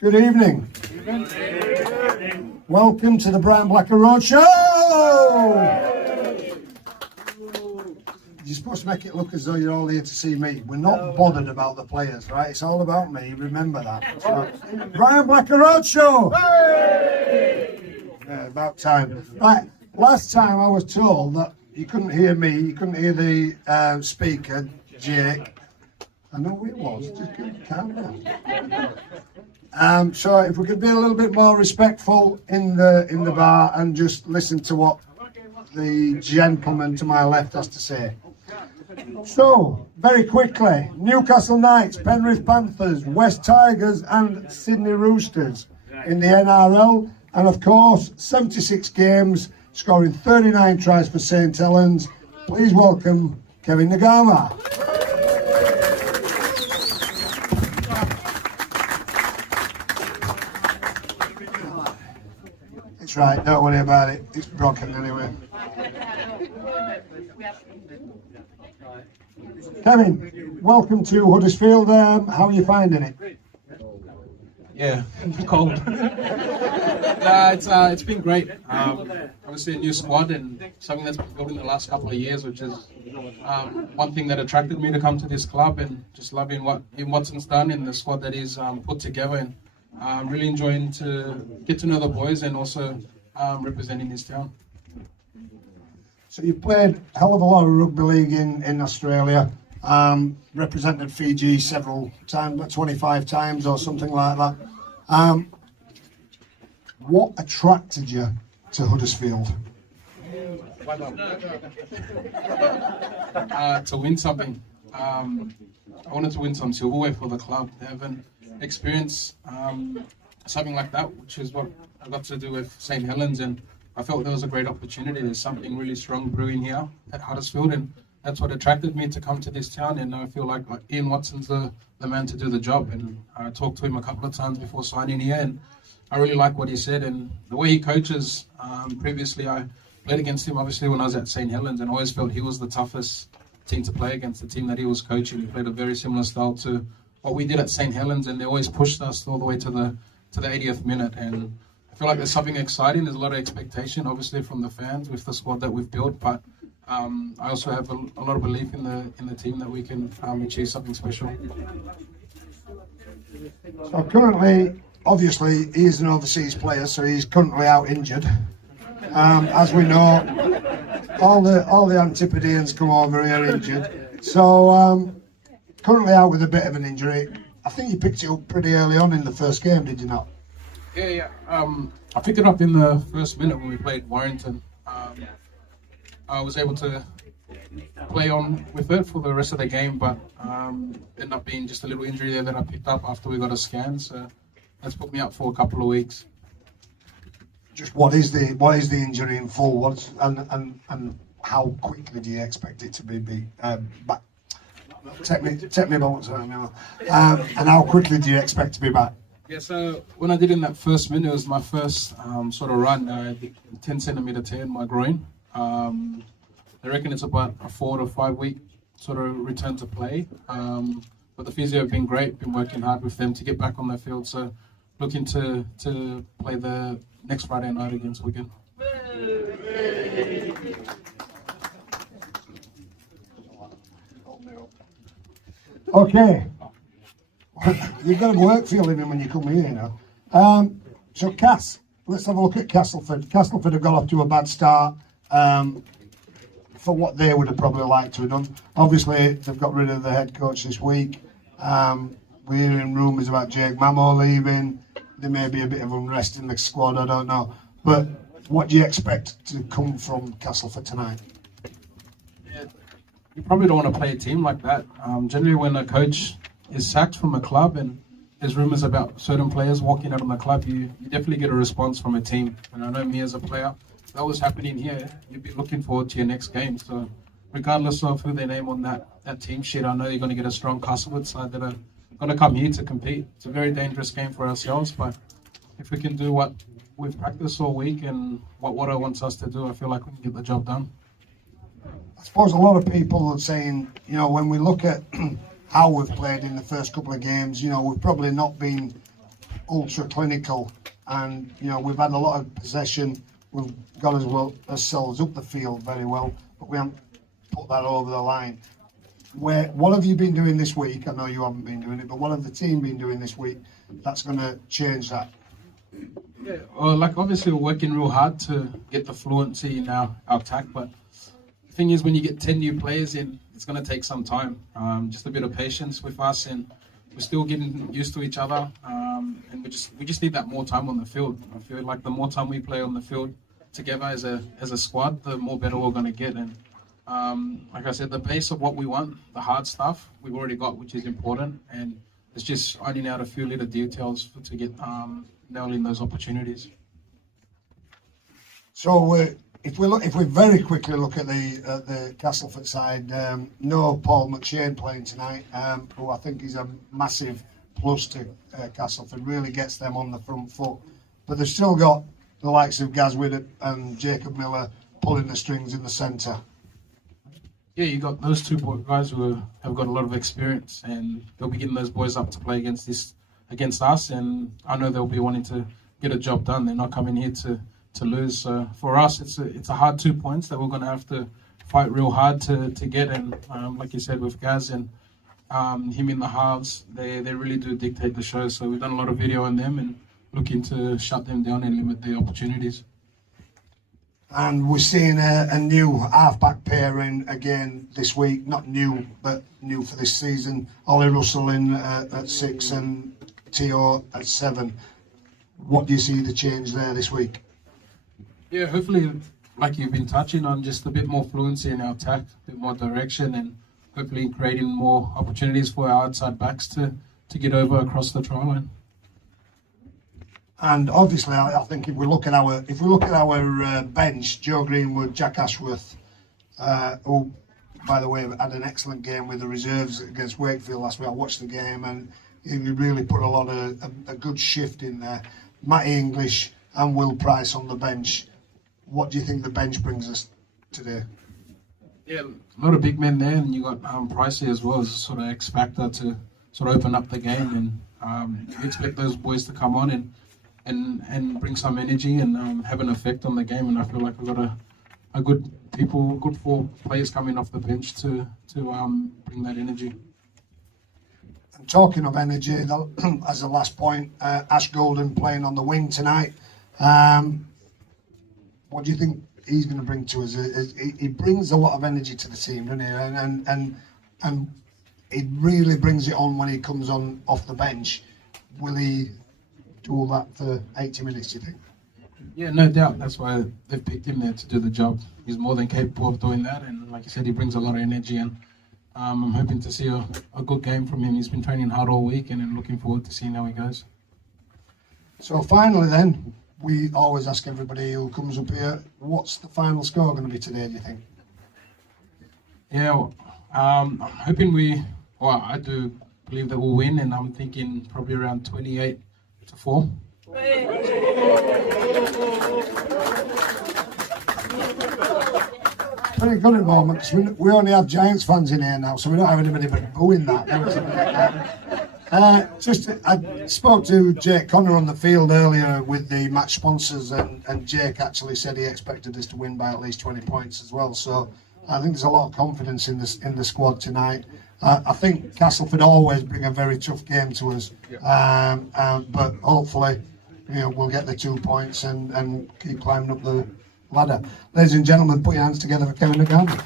Good evening. Welcome to the Brian Blacker Road Show. You're supposed to make it look as though you're all here to see me. We're not bothered about the players, right? It's all about me. Remember that. So, Brian Blacker Road Show. Yeah, about time. Right. Last time I was told that you couldn't hear me. You couldn't hear the speaker, Jake. I know who it was. Just calm down. So if we could be a little bit more respectful in the bar and just listen to what the gentleman to my left has to say. So, very quickly, Newcastle Knights, Penrith Panthers, West Tigers and Sydney Roosters in the NRL. And of course, 76 games, scoring 39 tries for St Helens. Please welcome Kevin Naiqama. It's right, don't worry about it. It's broken anyway. Kevin, welcome to Huddersfield. How are you finding it? Yeah, cold. It's been great. Obviously a new squad and something that's been built in the last couple of years, which is one thing that attracted me to come to this club, and just loving what Ian Watson's done in the squad that he's put together, and really enjoying to get to know the boys and also representing this town. So you played a hell of a lot of rugby league in Australia, represented Fiji several times, 25 times or something like that. What attracted you to Huddersfield? To win something. I wanted to win some silverware for the club. They haven't experienced something like that, which is what I got to do with St Helens, and I felt there was a great opportunity. There's something really strong brewing here at Huddersfield, and that's what attracted me to come to this town. And I feel like Ian Watson's the man to do the job. And I talked to him a couple of times before signing here, and I really like what he said and the way he coaches. Previously, I played against him, obviously, when I was at St Helens, and always felt he was the toughest team to play against, the team that he was coaching. He played a very similar style to what we did at St Helens, and they always pushed us all the way to the 80th minute. And I feel like there's something exciting. There's a lot of expectation, obviously, from the fans with the squad that we've built, but I also have a lot of belief in the team that we can achieve something special. So currently, obviously, he is an overseas player, so he's currently out injured. As we know, all the Antipodeans come over here injured. So currently out with a bit of an injury. I think you picked it up pretty early on in the first game, did you not? Yeah. I picked it up in the first minute when we played Warrington. I was able to play on with it for the rest of the game, but ended up being just a little injury there that I picked up after we got a scan. So that's put me up for a couple of weeks. Just what is the injury in full? And how quickly do you expect it to be back? Take me about what's happening now. And how quickly do you expect to be back? Yeah, so when I did in that first minute, it was my first sort of run. I had a 10 centimeter tear in my groin. I reckon it's about a 4 to 5 week sort of return to play. But the physio have been great, been working hard with them to get back on the field. So looking to play the next Friday night against Wigan. Okay. You've got to work for your living when you come here, you know. So let's have a look at Castleford. Castleford have got off to a bad start for what they would have probably liked to have done. Obviously, they've got rid of the head coach this week. We're hearing rumours about Jake Mamo leaving. There may be a bit of unrest in the squad, I don't know. But what do you expect to come from Castleford tonight? Yeah, you probably don't want to play a team like that. Generally, when a coach is sacked from a club and there's rumours about certain players walking out of the club, you definitely get a response from a team. And I know me as a player, if that was happening here, you'd be looking forward to your next game. So regardless of who they name on that team sheet, I know you're going to get a strong Castleford side that are going to come here to compete. It's a very dangerous game for ourselves, but if we can do what we've practiced all week and what Watto wants us to do, I feel like we can get the job done. I suppose a lot of people are saying, you know, when we look at how we've played in the first couple of games, you know, we've probably not been ultra clinical, and we've had a lot of possession. We've got as well ourselves up the field very well, but we haven't put that over the line. What have you been doing this week? I know you haven't been doing it, but what have the team been doing this week that's going to change that? Yeah, well, like obviously we're working real hard to get the fluency in our attack, but the thing is when you get 10 new players in, it's going to take some time. Just a bit of patience with us, and we're still getting used to each other, and we just need that more time on the field. I feel like the more time we play on the field together as a squad, the more better we're going to get. And like I said, the base of what we want, the hard stuff, we've already got, which is important, and it's just ironing out a few little details to get nailing those opportunities. So if we very quickly look at the Castleford side, no Paul McShane playing tonight, who I think is a massive plus to Castleford, really gets them on the front foot. But they've still got the likes of Gaz Widdop and Jacob Miller pulling the strings in the centre. Yeah, you got those two guys who have got a lot of experience, and they'll be getting those boys up to play against us, and I know they'll be wanting to get a job done. They're not coming here to lose. So for us, it's a hard 2 points that we're going to have to fight real hard to get. And like you said, with Gaz and him in the halves, they really do dictate the show. So we've done a lot of video on them and looking to shut them down and limit their opportunities. And we're seeing a new half-back pairing again this week. Not new, but new for this season. Ollie Russell in at 6 and Tio at 7. What do you see the change there this week? Yeah, hopefully, like you've been touching on, just a bit more fluency in our attack, a bit more direction, and hopefully creating more opportunities for our outside backs to get over across the try line. And obviously, I think if we look at our bench, Joe Greenwood, Jack Ashworth, who, by the way, had an excellent game with the reserves against Wakefield last week. I watched the game, and he really put a good shift in there. Matty English and Will Price on the bench. What do you think the bench brings us today? Yeah, a lot of big men there, and you got Pricey as well as a sort of X factor to sort of open up the game, and you expect those boys to come on and bring some energy and have an effect on the game. And I feel like we've got a good 4 players coming off the bench to bring that energy. And talking of energy, as a last point, Ash Golden playing on the wing tonight. What do you think he's going to bring to us? He brings a lot of energy to the team, doesn't he? And he really brings it on when he comes on off the bench. Will he do all that for 80 minutes, do you think? Yeah, no doubt. That's why they've picked him there to do the job. He's more than capable of doing that, and like you said, he brings a lot of energy, and I'm hoping to see a good game from him. He's been training hard all week, and I'm looking forward to seeing how he goes. So finally then, we always ask everybody who comes up here, what's the final score going to be today, do you think? Yeah, well, I'm hoping I do believe that we'll win, and I'm thinking probably around 28-4. Pretty good at the moment, because we only have Giants fans in here now, so we don't have anybody but booing that. I spoke to Jake Connor on the field earlier with the match sponsors, and Jake actually said he expected us to win by at least 20 points as well. So I think there's a lot of confidence in the squad tonight. I think Castleford always bring a very tough game to us, but hopefully, we'll get the 2 points and keep climbing up the ladder. Ladies and gentlemen, put your hands together for Kevin Naiqama.